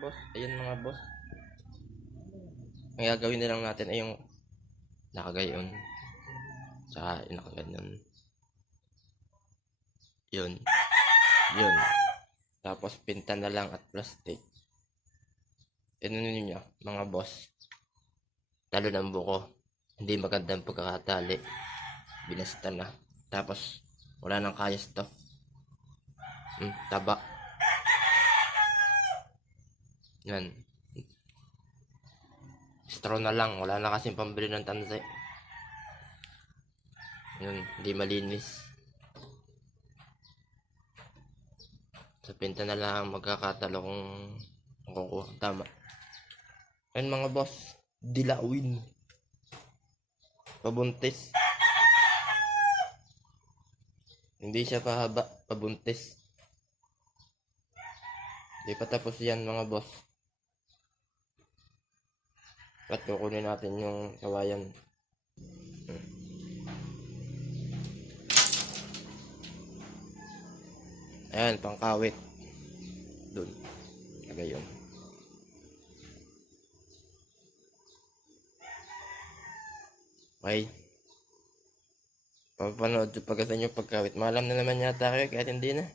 boss. Ayun mga boss. Ang gagawin na lang natin ay yung nakagayon. Tsaka yung nakaganyan. Yun. Yun. Tapos pinta na lang at plastic. Ano ninyo mga boss. Talo ng buko. Hindi magandang pagkakatali. Binasta na. Tapos wala nang kayas to. Taba. Yan. Straw na lang. Wala na kasing pambili ng tanse. Yun. Hindi malinis. Sa pinta na lang magkakatalo kung kukuha. Tama. Ayun mga boss. Dilawin. Pabuntis. Hindi siya pahaba. Pabuntis. Di pa tapos yan mga boss. At kukunin natin yung kawayan. Ayan, pangkawit. Dun. Kagayon. Okay. Papanood yung pagkasa nyo pagkawit. Maalam na naman yata kayo kahit hindi na.